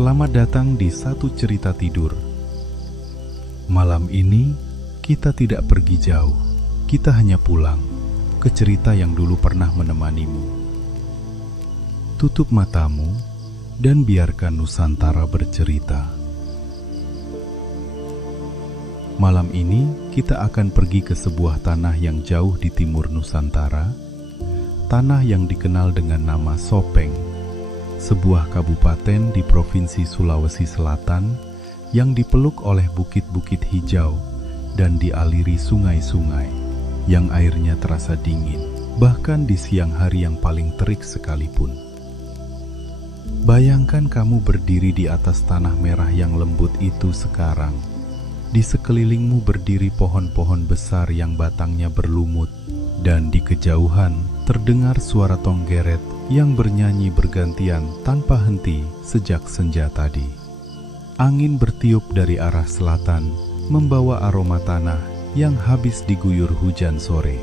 Selamat datang di Satu Cerita Tidur. Malam ini kita tidak pergi jauh. Kita hanya pulang ke cerita yang dulu pernah menemanimu. Tutup matamu dan biarkan Nusantara bercerita. Malam ini kita akan pergi ke sebuah tanah yang jauh di timur Nusantara, tanah yang dikenal dengan nama Sopeng, sebuah kabupaten di Provinsi Sulawesi Selatan yang dipeluk oleh bukit-bukit hijau dan dialiri sungai-sungai yang airnya terasa dingin, bahkan di siang hari yang paling terik sekalipun. Bayangkan kamu berdiri di atas tanah merah yang lembut itu sekarang. Di sekelilingmu berdiri pohon-pohon besar yang batangnya berlumut, dan di kejauhan terdengar suara tonggeret yang bernyanyi bergantian tanpa henti sejak senja tadi. Angin bertiup dari arah selatan, membawa aroma tanah yang habis diguyur hujan sore.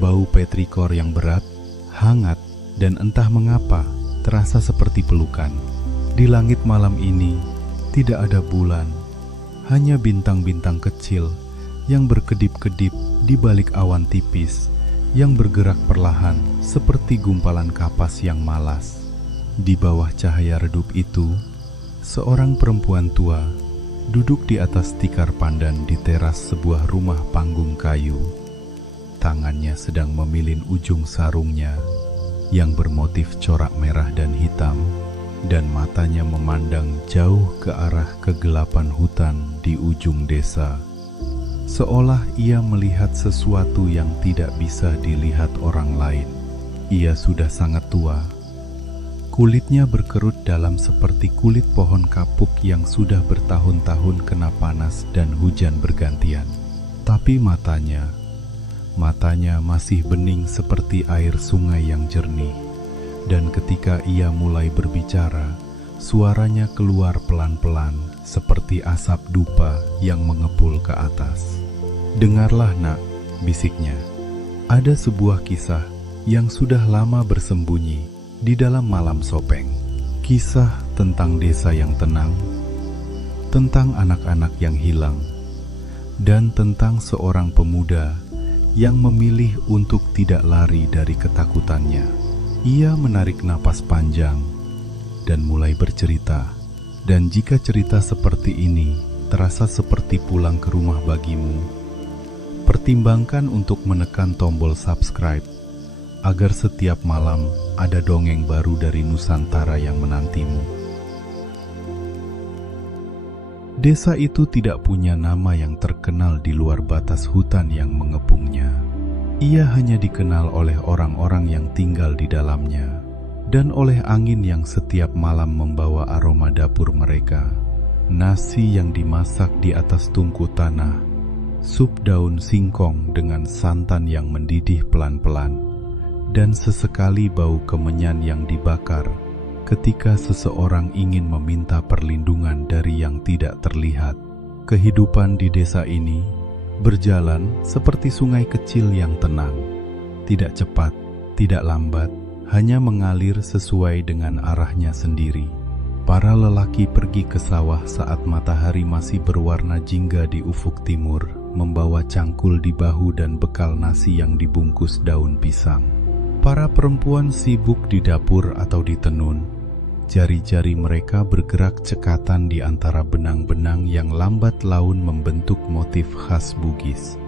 Bau petrikor yang berat, hangat, dan entah mengapa terasa seperti pelukan. Di langit malam ini tidak ada bulan, hanya bintang-bintang kecil yang berkedip-kedip di balik awan tipis yang bergerak perlahan seperti gumpalan kapas yang malas. Di bawah cahaya redup itu, seorang perempuan tua duduk di atas tikar pandan di teras sebuah rumah panggung kayu. Tangannya sedang memilin ujung sarungnya yang bermotif corak merah dan hitam, dan matanya memandang jauh ke arah kegelapan hutan di ujung desa, seolah ia melihat sesuatu yang tidak bisa dilihat orang lain. Ia sudah sangat tua, kulitnya berkerut dalam seperti kulit pohon kapuk yang sudah bertahun-tahun kena panas dan hujan bergantian. Tapi matanya masih bening seperti air sungai yang jernih. Dan ketika ia mulai berbicara, suaranya keluar pelan-pelan seperti asap dupa yang mengepul ke atas. "Dengarlah nak," bisiknya. "Ada sebuah kisah yang sudah lama bersembunyi di dalam malam Sopeng. Kisah tentang desa yang tenang, tentang anak-anak yang hilang, dan tentang seorang pemuda yang memilih untuk tidak lari dari ketakutannya." Ia menarik napas panjang dan mulai bercerita. Dan jika cerita seperti ini terasa seperti pulang ke rumah bagimu, pertimbangkan untuk menekan tombol subscribe agar setiap malam ada dongeng baru dari Nusantara yang menantimu. Desa itu tidak punya nama yang terkenal di luar batas hutan yang mengepungnya. Ia hanya dikenal oleh orang-orang yang tinggal di dalamnya dan oleh angin yang setiap malam membawa aroma dapur mereka. Nasi yang dimasak di atas tungku tanah, sup daun singkong dengan santan yang mendidih pelan-pelan, dan sesekali bau kemenyan yang dibakar ketika seseorang ingin meminta perlindungan dari yang tidak terlihat. Kehidupan di desa ini berjalan seperti sungai kecil yang tenang, tidak cepat, tidak lambat, hanya mengalir sesuai dengan arahnya sendiri. Para lelaki pergi ke sawah saat matahari masih berwarna jingga di ufuk timur, membawa cangkul di bahu dan bekal nasi yang dibungkus daun pisang. Para perempuan sibuk di dapur atau di tenun. Jari-jari mereka bergerak cekatan di antara benang-benang yang lambat laun membentuk motif khas Bugis.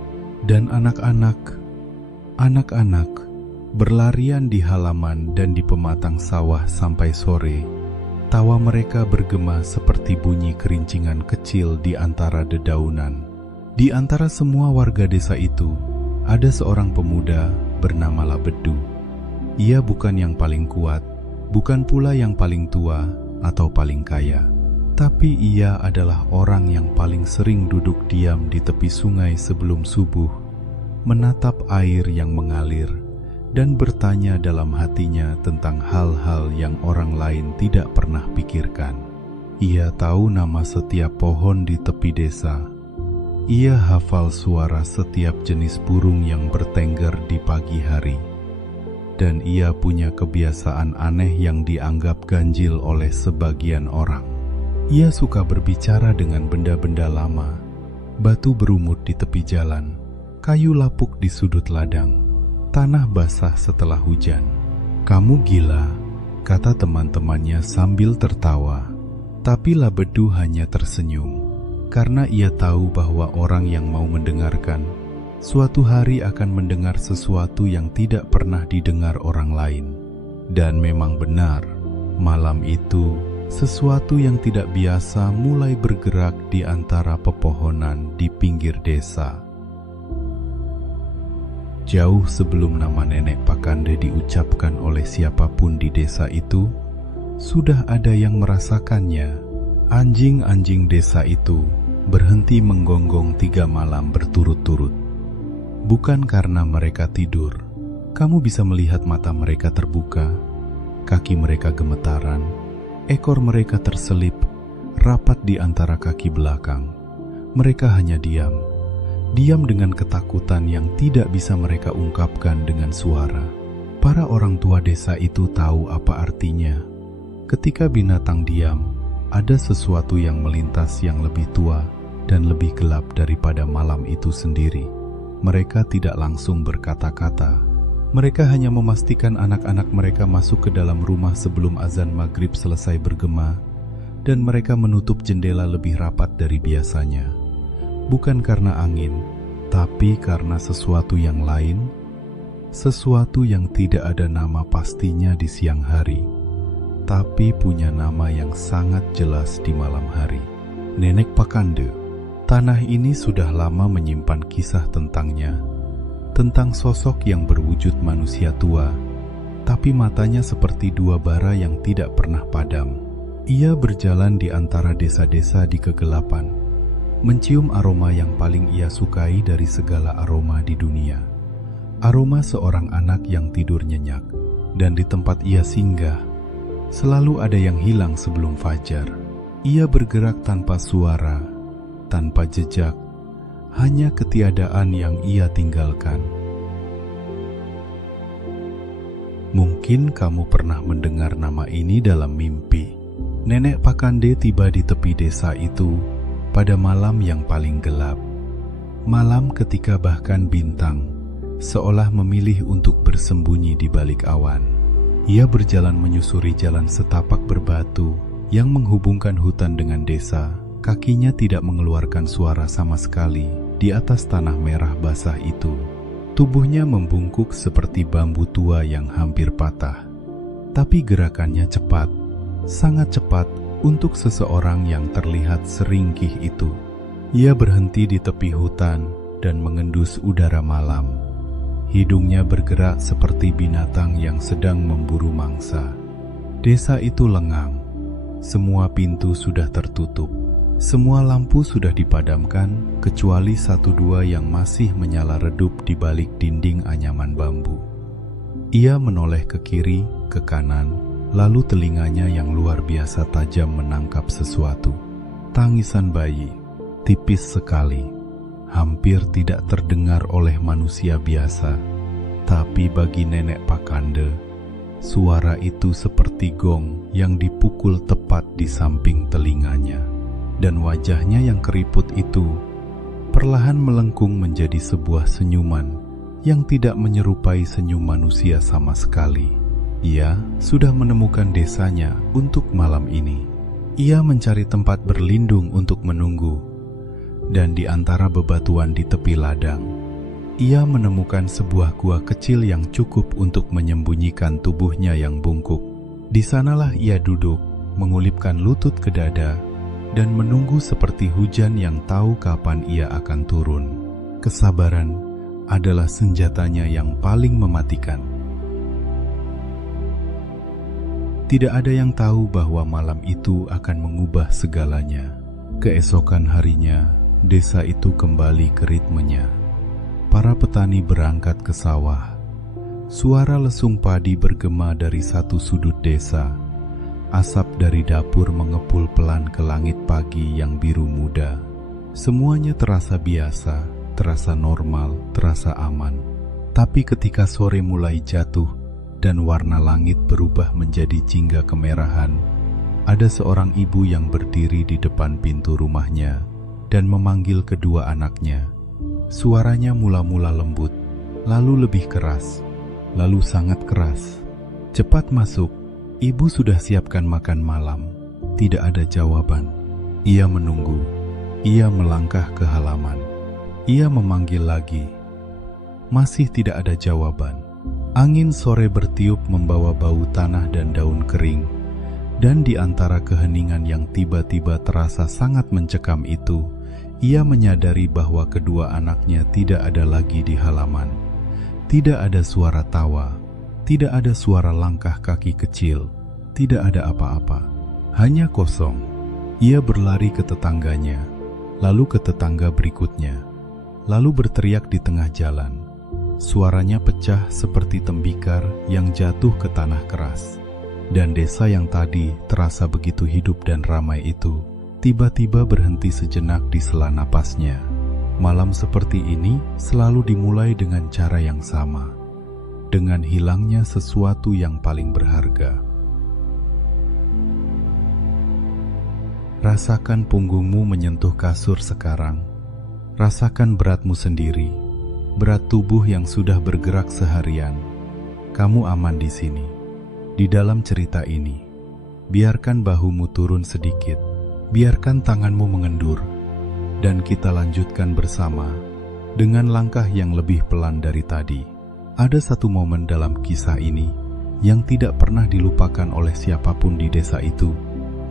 Dan anak-anak berlarian di halaman dan di pematang sawah sampai sore. Tawa mereka bergema seperti bunyi kerincingan kecil di antara dedaunan. Di antara semua warga desa itu, ada seorang pemuda bernama Labedu. Ia bukan yang paling kuat, bukan pula yang paling tua atau paling kaya, tapi ia adalah orang yang paling sering duduk diam di tepi sungai sebelum subuh, menatap air yang mengalir, dan bertanya dalam hatinya tentang hal-hal yang orang lain tidak pernah pikirkan. Ia tahu nama setiap pohon di tepi desa. Ia hafal suara setiap jenis burung yang bertengger di pagi hari. Dan ia punya kebiasaan aneh yang dianggap ganjil oleh sebagian orang. Ia suka berbicara dengan benda-benda lama, batu berumut di tepi jalan, kayu lapuk di sudut ladang, tanah basah setelah hujan. "Kamu gila," kata teman-temannya sambil tertawa. Tapi Labedu hanya tersenyum, karena ia tahu bahwa orang yang mau mendengarkan suatu hari akan mendengar sesuatu yang tidak pernah didengar orang lain. Dan memang benar, malam itu sesuatu yang tidak biasa mulai bergerak di antara pepohonan di pinggir desa. Jauh sebelum nama Nenek Pakande diucapkan oleh siapapun di desa itu, sudah ada yang merasakannya. Anjing-anjing desa itu berhenti menggonggong 3 malam berturut-turut. Bukan karena mereka tidur. Kamu bisa melihat mata mereka terbuka, kaki mereka gemetaran, ekor mereka terselip rapat di antara kaki belakang. Mereka hanya diam dengan ketakutan yang tidak bisa mereka ungkapkan dengan suara. Para orang tua desa itu tahu apa artinya. Ketika binatang diam, ada sesuatu yang melintas yang lebih tua dan lebih gelap daripada malam itu sendiri. Mereka tidak langsung berkata-kata. Mereka hanya memastikan anak-anak mereka masuk ke dalam rumah sebelum azan maghrib selesai bergema, dan mereka menutup jendela lebih rapat dari biasanya. Bukan karena angin, tapi karena sesuatu yang lain, sesuatu yang tidak ada nama pastinya di siang hari, tapi punya nama yang sangat jelas di malam hari. Nenek Pakande. Tanah ini sudah lama menyimpan kisah tentangnya, tentang sosok yang berwujud manusia tua, tapi matanya seperti 2 bara yang tidak pernah padam. Ia berjalan di antara desa-desa di kegelapan, mencium aroma yang paling ia sukai dari segala aroma di dunia. Aroma seorang anak yang tidur nyenyak, dan di tempat ia singgah, selalu ada yang hilang sebelum fajar. Ia bergerak tanpa suara, tanpa jejak, hanya ketiadaan yang ia tinggalkan. Mungkin kamu pernah mendengar nama ini dalam mimpi. Nenek Pakande tiba di tepi desa itu pada malam yang paling gelap. Malam ketika bahkan bintang seolah memilih untuk bersembunyi di balik awan. Ia berjalan menyusuri jalan setapak berbatu yang menghubungkan hutan dengan desa. Kakinya tidak mengeluarkan suara sama sekali di atas tanah merah basah itu. Tubuhnya membungkuk seperti bambu tua yang hampir patah. Tapi gerakannya cepat, sangat cepat untuk seseorang yang terlihat seringkih itu. Ia berhenti di tepi hutan dan mengendus udara malam. Hidungnya bergerak seperti binatang yang sedang memburu mangsa. Desa itu lengang. Semua pintu sudah tertutup. Semua lampu sudah dipadamkan, kecuali 1-2 yang masih menyala redup di balik dinding anyaman bambu. Ia menoleh ke kiri, ke kanan, lalu telinganya yang luar biasa tajam menangkap sesuatu. Tangisan bayi, tipis sekali. Hampir tidak terdengar oleh manusia biasa, tapi bagi Nenek Pakande, suara itu seperti gong yang dipukul tepat di samping telinganya, dan wajahnya yang keriput itu perlahan melengkung menjadi sebuah senyuman yang tidak menyerupai senyum manusia sama sekali. Ia sudah menemukan desanya untuk malam ini. Ia mencari tempat berlindung untuk menunggu. Dan di antara bebatuan di tepi ladang, ia menemukan sebuah gua kecil yang cukup untuk menyembunyikan tubuhnya yang bungkuk. Di sanalah ia duduk, mengulipkan lutut ke dada, dan menunggu seperti hujan yang tahu kapan ia akan turun. Kesabaran adalah senjatanya yang paling mematikan. Tidak ada yang tahu bahwa malam itu akan mengubah segalanya. Keesokan harinya, desa itu kembali ke ritmenya. Para petani berangkat ke sawah. Suara lesung padi bergema dari satu sudut desa. Asap dari dapur mengepul pelan ke langit pagi yang biru muda. Semuanya terasa biasa, terasa normal, terasa aman. Tapi ketika sore mulai jatuh dan warna langit berubah menjadi jingga kemerahan, ada seorang ibu yang berdiri di depan pintu rumahnya dan memanggil kedua anaknya. Suaranya mula-mula lembut, lalu lebih keras, lalu sangat keras. "Cepat masuk, ibu sudah siapkan makan malam." Tidak ada jawaban. Ia menunggu. Ia melangkah ke halaman. Ia memanggil lagi. Masih tidak ada jawaban. Angin sore bertiup membawa bau tanah dan daun kering, dan di antara keheningan yang tiba-tiba terasa sangat mencekam itu, ia menyadari bahwa kedua anaknya tidak ada lagi di halaman. Tidak ada suara tawa, tidak ada suara langkah kaki kecil, tidak ada apa-apa. Hanya kosong. Ia berlari ke tetangganya, lalu ke tetangga berikutnya, lalu berteriak di tengah jalan. Suaranya pecah seperti tembikar yang jatuh ke tanah keras. Dan desa yang tadi terasa begitu hidup dan ramai itu, tiba-tiba berhenti sejenak di sela napasnya. Malam seperti ini selalu dimulai dengan cara yang sama, dengan hilangnya sesuatu yang paling berharga. Rasakan punggungmu menyentuh kasur sekarang. Rasakan beratmu sendiri, berat tubuh yang sudah bergerak seharian. Kamu aman di sini, di dalam cerita ini. Biarkan bahumu turun sedikit, biarkan tanganmu mengendur, dan kita lanjutkan bersama dengan langkah yang lebih pelan dari tadi. Ada satu momen dalam kisah ini yang tidak pernah dilupakan oleh siapapun di desa itu.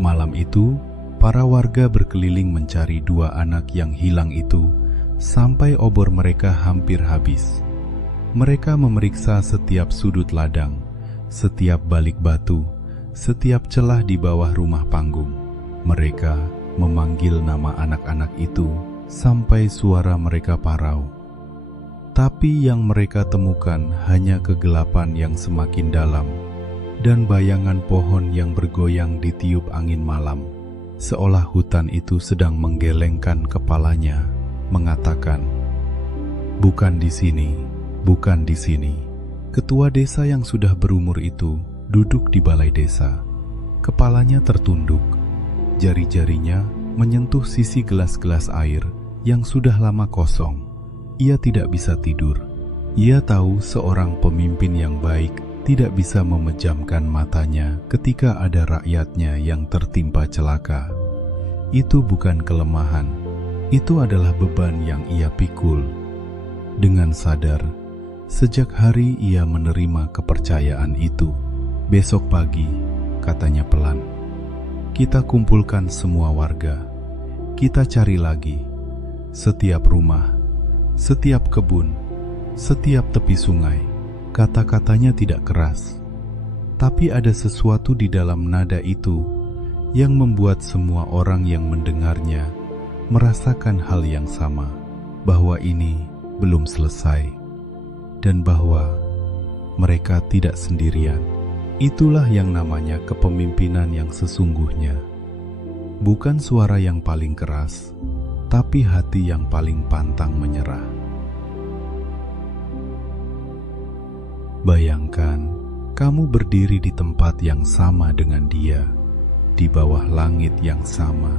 Malam itu, para warga berkeliling mencari dua anak yang hilang itu sampai obor mereka hampir habis. Mereka memeriksa setiap sudut ladang, setiap balik batu, setiap celah di bawah rumah panggung. Mereka memanggil nama anak-anak itu sampai suara mereka parau. Tapi yang mereka temukan hanya kegelapan yang semakin dalam dan bayangan pohon yang bergoyang ditiup angin malam. Seolah hutan itu sedang menggelengkan kepalanya, mengatakan, "Bukan di sini, bukan di sini." Ketua desa yang sudah berumur itu duduk di balai desa. Kepalanya tertunduk, jari-jarinya menyentuh sisi gelas-gelas air yang sudah lama kosong. Ia tidak bisa tidur. Ia tahu seorang pemimpin yang baik tidak bisa memejamkan matanya ketika ada rakyatnya yang tertimpa celaka. Itu bukan kelemahan, itu adalah beban yang ia pikul. Dengan sadar, sejak hari ia menerima kepercayaan itu. "Besok pagi," katanya pelan, "kita kumpulkan semua warga. Kita cari lagi setiap rumah, setiap kebun, setiap tepi sungai." Kata-katanya tidak keras, tapi ada sesuatu di dalam nada itu yang membuat semua orang yang mendengarnya merasakan hal yang sama, bahwa ini belum selesai dan bahwa mereka tidak sendirian. Itulah yang namanya kepemimpinan yang sesungguhnya. Bukan suara yang paling keras, tapi hati yang paling pantang menyerah. Bayangkan, kamu berdiri di tempat yang sama dengan dia, di bawah langit yang sama.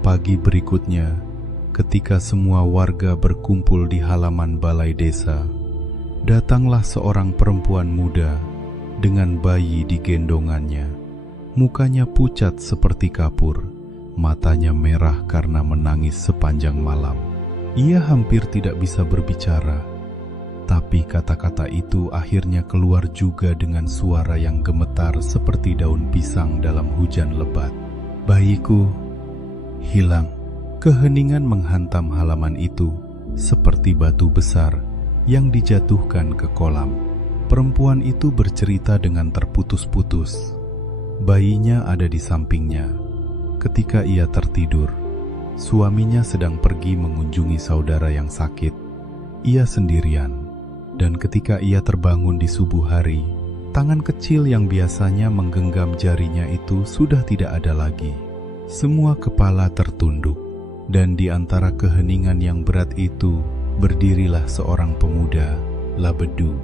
Pagi berikutnya, ketika semua warga berkumpul di halaman balai desa, datanglah seorang perempuan muda dengan bayi di gendongannya. Mukanya pucat seperti kapur, matanya merah karena menangis sepanjang malam. Ia hampir tidak bisa berbicara. Tapi kata-kata itu akhirnya keluar juga dengan suara yang gemetar seperti daun pisang dalam hujan lebat. "Bayiku hilang." Keheningan menghantam halaman itu seperti batu besar yang dijatuhkan ke kolam. Perempuan itu bercerita dengan terputus-putus. Bayinya ada di sampingnya. Ketika ia tertidur, suaminya sedang pergi mengunjungi saudara yang sakit. Ia sendirian. Dan ketika ia terbangun di subuh hari, tangan kecil yang biasanya menggenggam jarinya itu sudah tidak ada lagi. Semua kepala tertunduk, dan di antara keheningan yang berat itu berdirilah seorang pemuda, Labedu.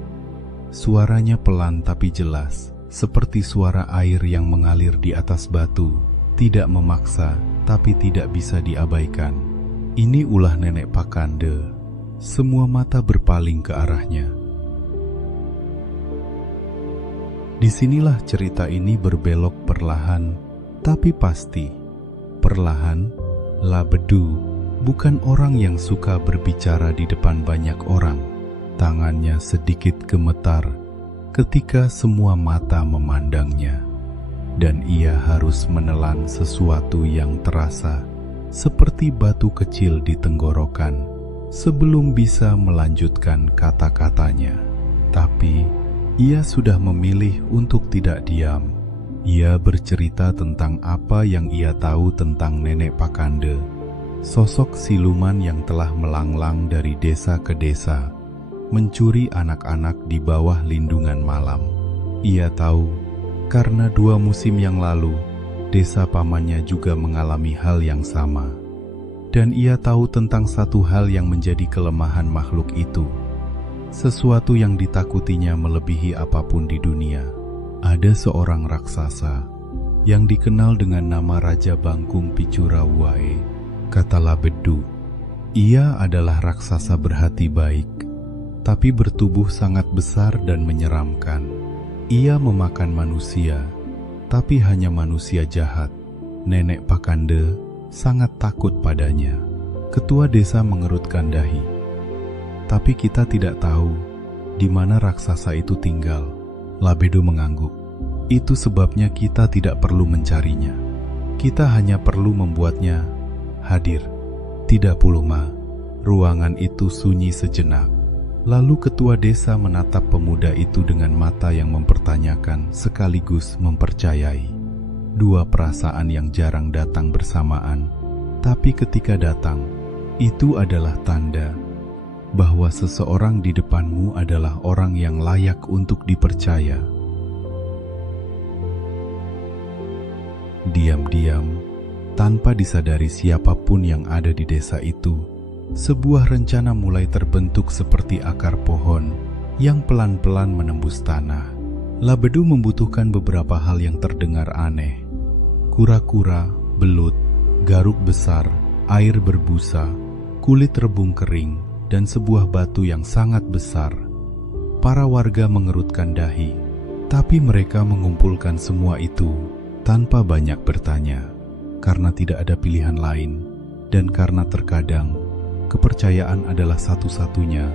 Suaranya pelan tapi jelas, seperti suara air yang mengalir di atas batu. tidak memaksa, tapi tidak bisa diabaikan. Ini ulah nenek Pakande. Semua mata berpaling ke arahnya. Disinilah cerita ini berbelok perlahan, tapi pasti. Perlahan, Labedu bukan orang yang suka berbicara di depan banyak orang. Tangannya sedikit gemetar ketika semua mata memandangnya, dan ia harus menelan sesuatu yang terasa seperti batu kecil di tenggorokan sebelum bisa melanjutkan kata-katanya. Tapi ia sudah memilih untuk tidak diam. Ia bercerita tentang apa yang ia tahu tentang nenek Pakande, sosok siluman yang telah melanglang dari desa ke desa, mencuri anak-anak di bawah lindungan malam. Ia tahu karena 2 musim yang lalu, desa pamannya juga mengalami hal yang sama. Dan ia tahu tentang satu hal yang menjadi kelemahan makhluk itu. Sesuatu yang ditakutinya melebihi apapun di dunia. Ada seorang raksasa yang dikenal dengan nama Raja Bangkung Picurawuae, kata Labedu. Ia adalah raksasa berhati baik, tapi bertubuh sangat besar dan menyeramkan. Ia memakan manusia, tapi hanya manusia jahat. Nenek Pakande sangat takut padanya. Ketua desa mengerutkan dahi. Tapi kita tidak tahu di mana raksasa itu tinggal. Labedu mengangguk. Itu sebabnya kita tidak perlu mencarinya. Kita hanya perlu membuatnya hadir. Tidak Puluma. Ruangan itu sunyi sejenak. Lalu ketua desa menatap pemuda itu dengan mata yang mempertanyakan sekaligus mempercayai. 2 perasaan yang jarang datang bersamaan, tapi ketika datang, itu adalah tanda bahwa seseorang di depanmu adalah orang yang layak untuk dipercaya. Diam-diam, tanpa disadari siapapun yang ada di desa itu, sebuah rencana mulai terbentuk seperti akar pohon yang pelan-pelan menembus tanah. Labedu membutuhkan beberapa hal yang terdengar aneh. Kura-kura, belut, garuk besar, air berbusa, kulit rebung kering, dan sebuah batu yang sangat besar. Para warga mengerutkan dahi, tapi mereka mengumpulkan semua itu tanpa banyak bertanya, karena tidak ada pilihan lain, dan karena terkadang kepercayaan adalah satu-satunya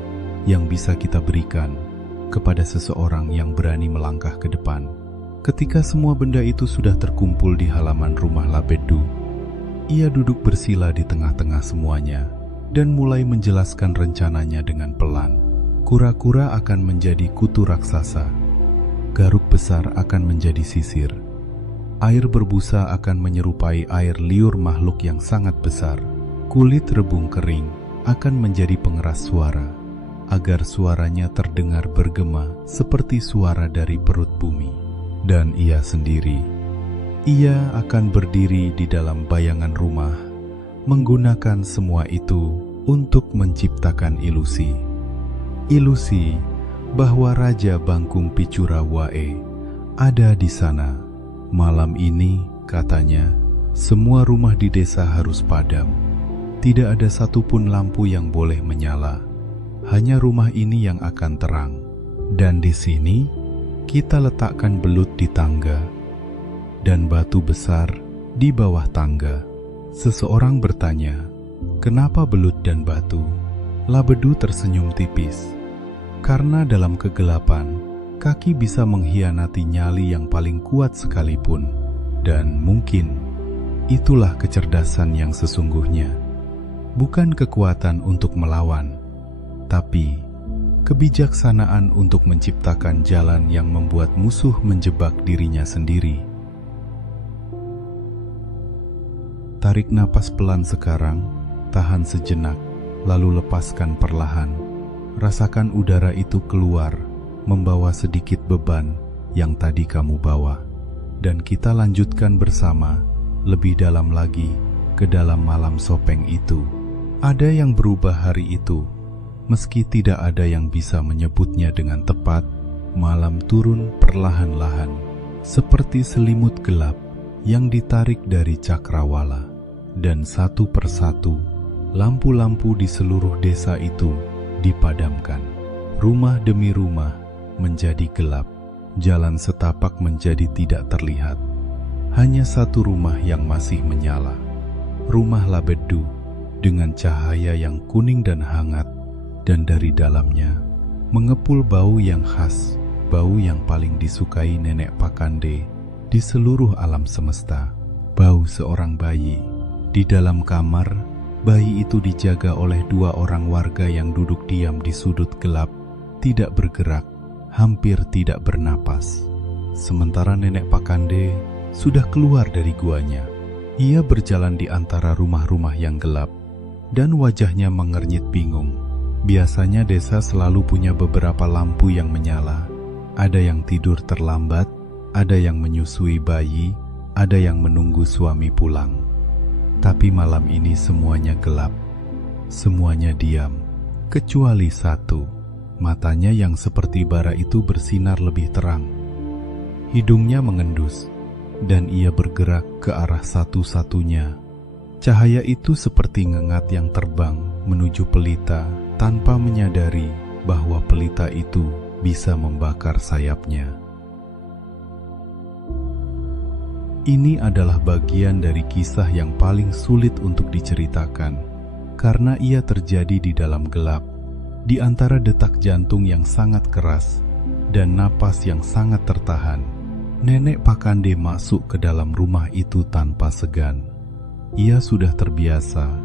yang bisa kita berikan kepada seseorang yang berani melangkah ke depan. Ketika semua benda itu sudah terkumpul di halaman rumah Labedu, ia duduk bersila di tengah-tengah semuanya dan mulai menjelaskan rencananya dengan pelan. Kura-kura akan menjadi kutu raksasa, garuk besar akan menjadi sisir, air berbusa akan menyerupai air liur makhluk yang sangat besar, kulit rebung kering akan menjadi pengeras suara, agar suaranya terdengar bergema seperti suara dari perut bumi. Dan ia sendiri, ia akan berdiri di dalam bayangan rumah, menggunakan semua itu untuk menciptakan ilusi. Ilusi bahwa Raja Bangkung Picurawuae ada di sana. Malam ini, katanya, semua rumah di desa harus padam. Tidak ada satupun lampu yang boleh menyala. Hanya rumah ini yang akan terang. Dan di sini, kita letakkan belut di tangga dan batu besar di bawah tangga. Seseorang bertanya, kenapa belut dan batu? Labedu tersenyum tipis. Karena dalam kegelapan, kaki bisa mengkhianati nyali yang paling kuat sekalipun. Dan mungkin itulah kecerdasan yang sesungguhnya. Bukan kekuatan untuk melawan, tapi kebijaksanaan untuk menciptakan jalan yang membuat musuh menjebak dirinya sendiri. Tarik napas pelan sekarang, tahan sejenak, lalu lepaskan perlahan. Rasakan udara itu keluar, membawa sedikit beban yang tadi kamu bawa. Dan kita lanjutkan bersama, lebih dalam lagi, ke dalam malam sopeng itu. Ada yang berubah hari itu, meski tidak ada yang bisa menyebutnya dengan tepat. Malam turun perlahan-lahan, seperti selimut gelap yang ditarik dari cakrawala, dan satu persatu lampu-lampu di seluruh desa itu dipadamkan. Rumah demi rumah menjadi gelap, jalan setapak menjadi tidak terlihat. Hanya satu rumah yang masih menyala, rumah Labedu dengan cahaya yang kuning dan hangat, dan dari dalamnya mengepul bau yang khas, bau yang paling disukai Nenek Pakande di seluruh alam semesta, bau seorang bayi. Di dalam kamar, bayi itu dijaga oleh 2 orang warga yang duduk diam di sudut gelap, tidak bergerak, hampir tidak bernapas. Sementara Nenek Pakande sudah keluar dari guanya. Ia berjalan di antara rumah-rumah yang gelap, dan wajahnya mengernyit bingung. Biasanya desa selalu punya beberapa lampu yang menyala. Ada yang tidur terlambat, ada yang menyusui bayi, ada yang menunggu suami pulang. Tapi malam ini semuanya gelap, semuanya diam, kecuali satu. Matanya yang seperti bara itu bersinar lebih terang. Hidungnya mengendus, dan ia bergerak ke arah satu-satunya. Cahaya itu seperti ngengat yang terbang menuju pelita tanpa menyadari bahwa pelita itu bisa membakar sayapnya. Ini adalah bagian dari kisah yang paling sulit untuk diceritakan, karena ia terjadi di dalam gelap, di antara detak jantung yang sangat keras dan napas yang sangat tertahan. Nenek Pakande masuk ke dalam rumah itu tanpa segan. Ia sudah terbiasa.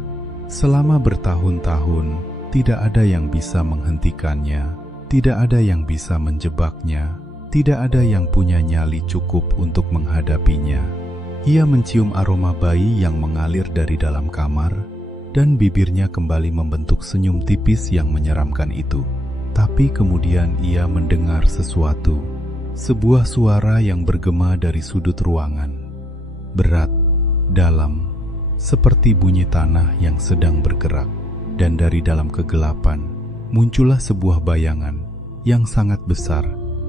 Selama bertahun-tahun, tidak ada yang bisa menghentikannya, tidak ada yang bisa menjebaknya, tidak ada yang punya nyali cukup untuk menghadapinya. Ia mencium aroma bayi yang mengalir dari dalam kamar, dan bibirnya kembali membentuk senyum tipis yang menyeramkan itu. Tapi kemudian ia mendengar sesuatu, sebuah suara yang bergema dari sudut ruangan. Berat, dalam, seperti bunyi tanah yang sedang bergerak. Dan dari dalam kegelapan, muncullah sebuah bayangan yang sangat besar,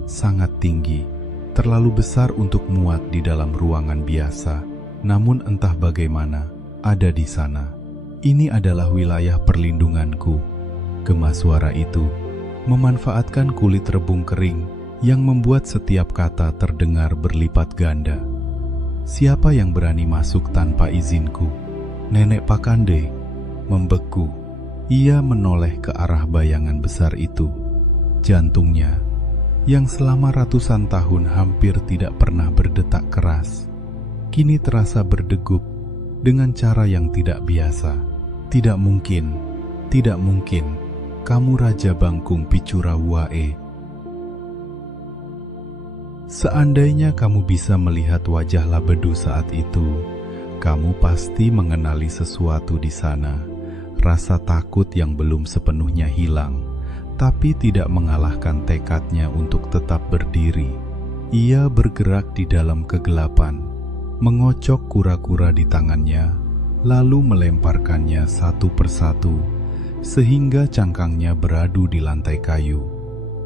sangat tinggi, terlalu besar untuk muat di dalam ruangan biasa. Namun entah bagaimana, ada di sana. Ini adalah wilayah perlindunganku. Gema suara itu memanfaatkan kulit rebung kering yang membuat setiap kata terdengar berlipat ganda. Siapa yang berani masuk tanpa izinku? Nenek Pakande membeku. Ia menoleh ke arah bayangan besar itu. Jantungnya yang selama ratusan tahun hampir tidak pernah berdetak keras, kini terasa berdegup dengan cara yang tidak biasa. Tidak mungkin, kamu Raja Bangkung Picura Wae. Seandainya kamu bisa melihat wajah Labedu saat itu, kamu pasti mengenali sesuatu di sana. Rasa takut yang belum sepenuhnya hilang, tapi tidak mengalahkan tekadnya untuk tetap berdiri. Ia bergerak di dalam kegelapan, mengocok kura-kura di tangannya, lalu melemparkannya satu persatu, sehingga cangkangnya beradu di lantai kayu.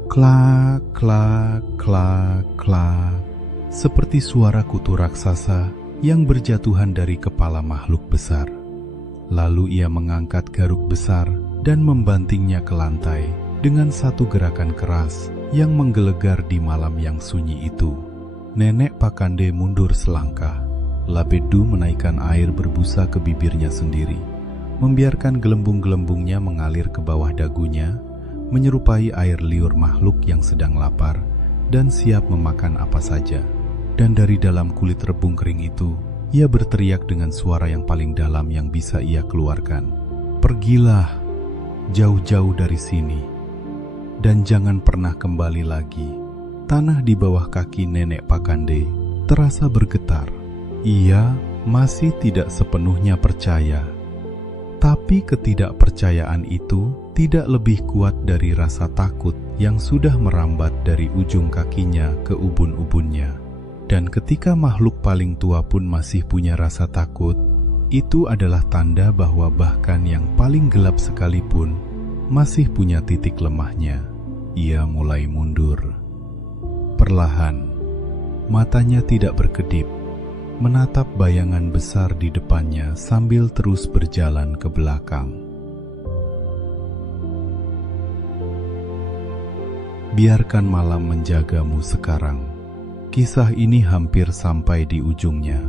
Klak, klak, klak, klak, seperti suara kutu raksasa yang berjatuhan dari kepala makhluk besar. Lalu ia mengangkat garuk besar dan membantingnya ke lantai dengan satu gerakan keras yang menggelegar di malam yang sunyi itu. Nenek Pakande mundur selangkah. Labedu menaikkan air berbusa ke bibirnya sendiri, membiarkan gelembung-gelembungnya mengalir ke bawah dagunya, menyerupai air liur makhluk yang sedang lapar dan siap memakan apa saja. Dan dari dalam kulit rebung kering itu, ia berteriak dengan suara yang paling dalam yang bisa ia keluarkan. Pergilah jauh-jauh dari sini, dan jangan pernah kembali lagi. Tanah di bawah kaki Nenek Pakande terasa bergetar. Ia masih tidak sepenuhnya percaya. Tapi ketidakpercayaan itu tidak lebih kuat dari rasa takut yang sudah merambat dari ujung kakinya ke ubun-ubunnya. Dan ketika makhluk paling tua pun masih punya rasa takut, itu adalah tanda bahwa bahkan yang paling gelap sekalipun masih punya titik lemahnya. Ia mulai mundur. Perlahan, matanya tidak berkedip, menatap bayangan besar di depannya sambil terus berjalan ke belakang. Biarkan malam menjagamu sekarang. Kisah ini hampir sampai di ujungnya,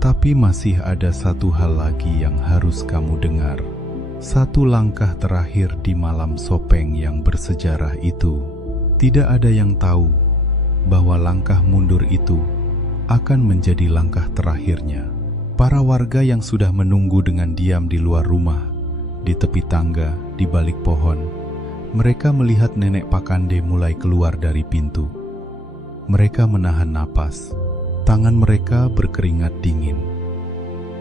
tapi masih ada satu hal lagi yang harus kamu dengar. Satu langkah terakhir di malam Sopeng yang bersejarah itu. Tidak ada yang tahu bahwa langkah mundur itu akan menjadi langkah terakhirnya. Para warga yang sudah menunggu dengan diam di luar rumah, di tepi tangga, di balik pohon, mereka melihat nenek Pakande mulai keluar dari pintu. Mereka menahan napas, tangan mereka berkeringat dingin.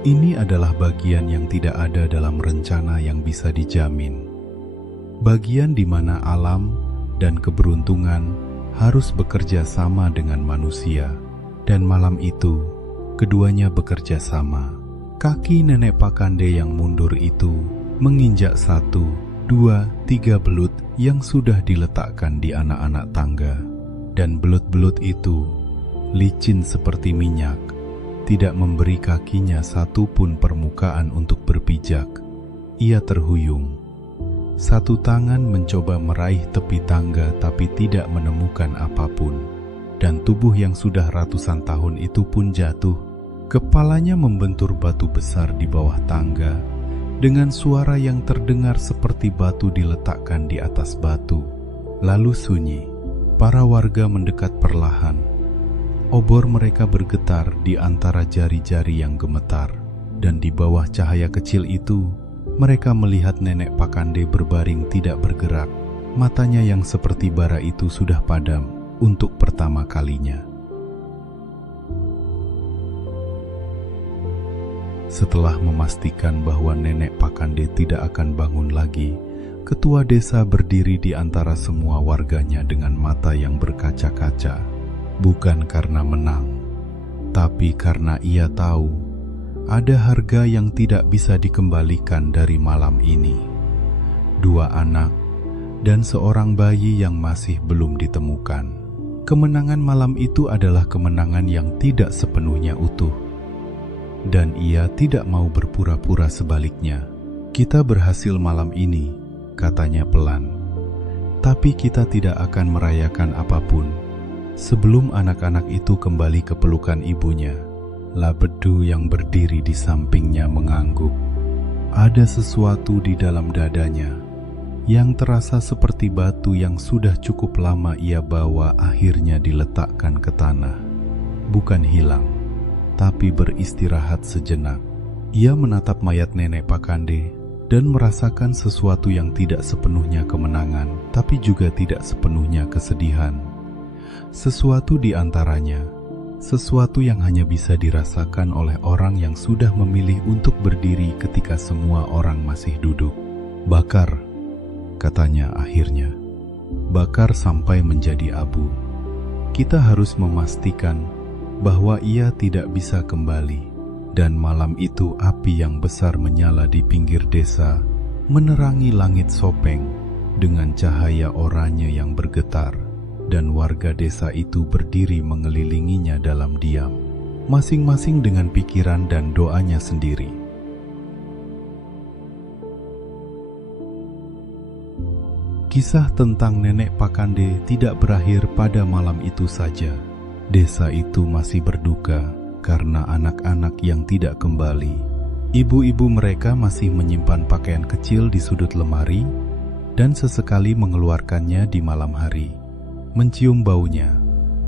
Ini adalah bagian yang tidak ada dalam rencana yang bisa dijamin. Bagian di mana alam dan keberuntungan harus bekerja sama dengan manusia. Dan malam itu, keduanya bekerja sama. Kaki nenek Pakande yang mundur itu menginjak 1, 2, 3 belut yang sudah diletakkan di anak-anak tangga. Dan belut-belut itu licin seperti minyak, tidak memberi kakinya satu pun permukaan untuk berpijak. Ia terhuyung. Satu tangan mencoba meraih tepi tangga tapi tidak menemukan apapun. Dan tubuh yang sudah ratusan tahun itu pun jatuh. Kepalanya membentur batu besar di bawah tangga dengan suara yang terdengar seperti batu diletakkan di atas batu. Lalu sunyi. Para warga mendekat perlahan. Obor mereka bergetar di antara jari-jari yang gemetar, dan di bawah cahaya kecil itu, mereka melihat nenek Pakande berbaring tidak bergerak. Matanya yang seperti bara itu sudah padam untuk pertama kalinya. Setelah memastikan bahwa nenek Pakande tidak akan bangun lagi, ketua desa berdiri di antara semua warganya dengan mata yang berkaca-kaca. Bukan karena menang, tapi karena ia tahu ada harga yang tidak bisa dikembalikan dari malam ini. 2 anak dan seorang bayi yang masih belum ditemukan. Kemenangan malam itu adalah kemenangan yang tidak sepenuhnya utuh. Dan ia tidak mau berpura-pura sebaliknya. Kita berhasil malam ini, katanya pelan. Tapi kita tidak akan merayakan apapun sebelum anak-anak itu kembali ke pelukan ibunya. Labedu yang berdiri di sampingnya mengangguk. Ada sesuatu di dalam dadanya yang terasa seperti batu yang sudah cukup lama ia bawa akhirnya diletakkan ke tanah. Bukan hilang, tapi beristirahat sejenak. Ia menatap mayat nenek Pakande dan merasakan sesuatu yang tidak sepenuhnya kemenangan, tapi juga tidak sepenuhnya kesedihan. Sesuatu di antaranya, sesuatu yang hanya bisa dirasakan oleh orang yang sudah memilih untuk berdiri ketika semua orang masih duduk. Bakar, katanya akhirnya. Bakar sampai menjadi abu. Kita harus memastikan bahwa ia tidak bisa kembali. Dan malam itu api yang besar menyala di pinggir desa, menerangi langit Sopeng dengan cahaya oranye yang bergetar. Dan warga desa itu berdiri mengelilinginya dalam diam, masing-masing dengan pikiran dan doanya sendiri. Kisah tentang nenek Pakande tidak berakhir pada malam itu saja. Desa itu masih berduka karena anak-anak yang tidak kembali. Ibu-ibu mereka masih menyimpan pakaian kecil di sudut lemari dan sesekali mengeluarkannya di malam hari, mencium baunya,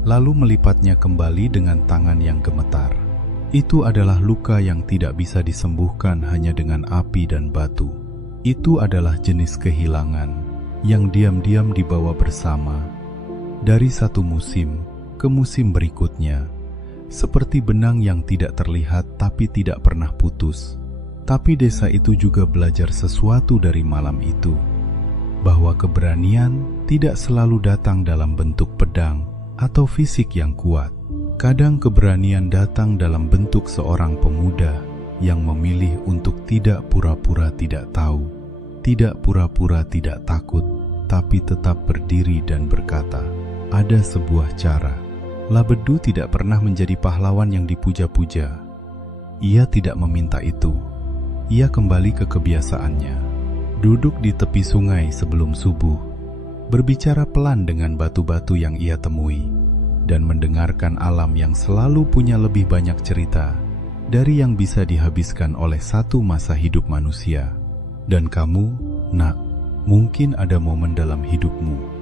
lalu melipatnya kembali dengan tangan yang gemetar. Itu adalah luka yang tidak bisa disembuhkan hanya dengan api dan batu. Itu adalah jenis kehilangan yang diam-diam dibawa bersama dari satu musim ke musim berikutnya, seperti benang yang tidak terlihat tapi tidak pernah putus. Tapi desa itu juga belajar sesuatu dari malam itu, bahwa keberanian tidak selalu datang dalam bentuk pedang atau fisik yang kuat. Kadang keberanian datang dalam bentuk seorang pemuda yang memilih untuk tidak pura-pura tidak tahu, tidak pura-pura tidak takut, tapi tetap berdiri dan berkata, "Ada sebuah cara, Labedu tidak pernah menjadi pahlawan yang dipuja-puja. Ia tidak meminta itu. Ia kembali ke kebiasaannya. Duduk di tepi sungai sebelum subuh, berbicara pelan dengan batu-batu yang ia temui, dan mendengarkan alam yang selalu punya lebih banyak cerita dari yang bisa dihabiskan oleh satu masa hidup manusia. Dan kamu, nak, mungkin ada momen dalam hidupmu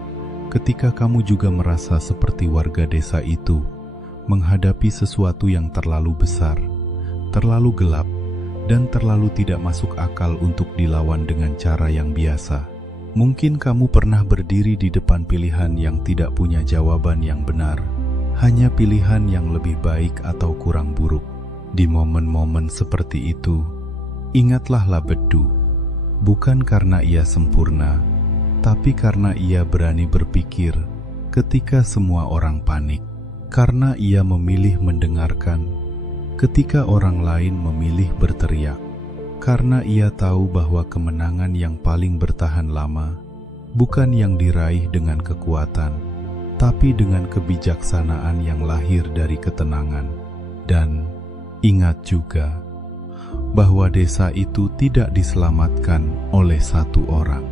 ketika kamu juga merasa seperti warga desa itu, menghadapi sesuatu yang terlalu besar, terlalu gelap, dan terlalu tidak masuk akal untuk dilawan dengan cara yang biasa. Mungkin kamu pernah berdiri di depan pilihan yang tidak punya jawaban yang benar, hanya pilihan yang lebih baik atau kurang buruk. Di momen-momen seperti itu, ingatlah Labedu, bukan karena ia sempurna, tapi karena ia berani berpikir ketika semua orang panik, karena ia memilih mendengarkan ketika orang lain memilih berteriak, karena ia tahu bahwa kemenangan yang paling bertahan lama bukan yang diraih dengan kekuatan, tapi dengan kebijaksanaan yang lahir dari ketenangan. Dan ingat juga bahwa desa itu tidak diselamatkan oleh satu orang.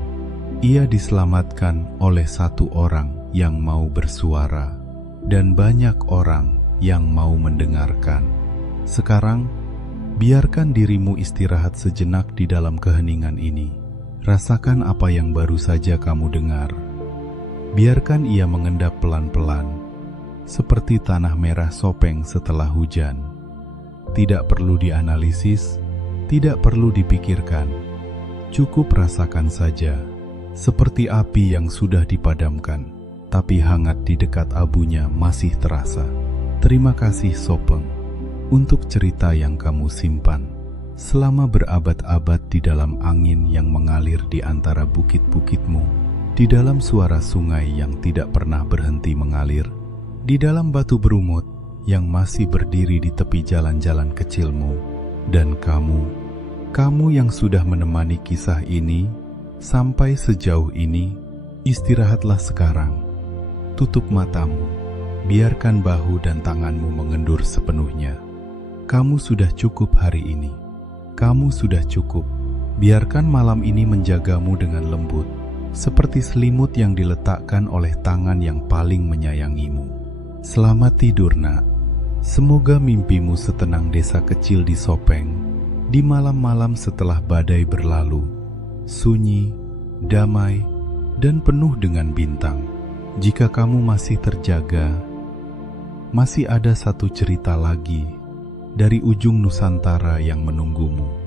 Ia diselamatkan oleh satu orang yang mau bersuara, dan banyak orang yang mau mendengarkan. Sekarang, biarkan dirimu istirahat sejenak di dalam keheningan ini. Rasakan apa yang baru saja kamu dengar. Biarkan ia mengendap pelan-pelan, seperti tanah merah Sopeng setelah hujan. Tidak perlu dianalisis, tidak perlu dipikirkan. Cukup rasakan saja, seperti api yang sudah dipadamkan, tapi hangat di dekat abunya masih terasa. Terima kasih Sopeng, untuk cerita yang kamu simpan selama berabad-abad di dalam angin yang mengalir di antara bukit-bukitmu, di dalam suara sungai yang tidak pernah berhenti mengalir, di dalam batu berumut yang masih berdiri di tepi jalan-jalan kecilmu. Dan kamu yang sudah menemani kisah ini sampai sejauh ini, istirahatlah sekarang. Tutup matamu, biarkan bahu dan tanganmu mengendur sepenuhnya. Kamu sudah cukup hari ini. Kamu sudah cukup. Biarkan malam ini menjagamu dengan lembut, seperti selimut yang diletakkan oleh tangan yang paling menyayangimu. Selamat tidur, nak. Semoga mimpimu setenang desa kecil di Sopeng, di malam-malam setelah badai berlalu, sunyi, damai, dan penuh dengan bintang. Jika kamu masih terjaga, masih ada satu cerita lagi dari ujung Nusantara yang menunggumu.